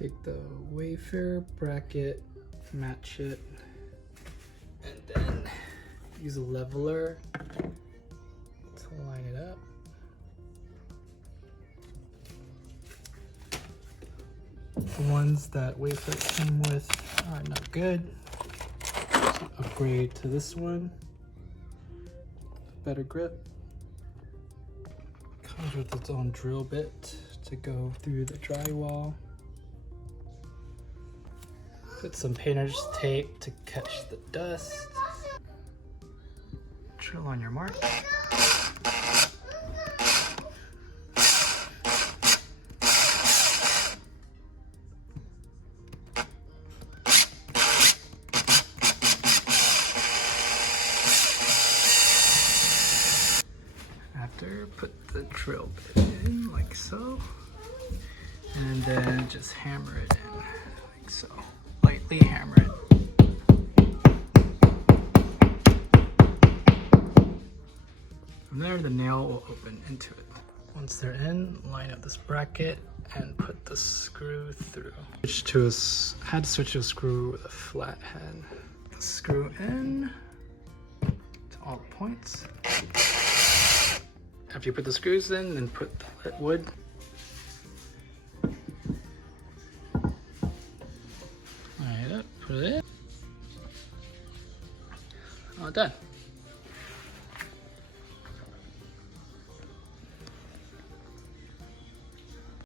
Take the Wayfair bracket, match it, and then use a leveler to line it up. The ones that Wayfair came with are not good. So upgrade to this one. Better grip. Comes with its own drill bit to go through the drywall. Put some painter's tape to catch the dust. Drill on your mark. After, put the drill bit in like so, and then just hammer it in like so. Lightly hammer it. From there, the nail will open into it. Once they're in, line up this bracket and put the screw through. Had to switch to a screw with a flat head. Put the screw in to all the points. After you put the screws in, then put the wood. Line it up, put it in. All done.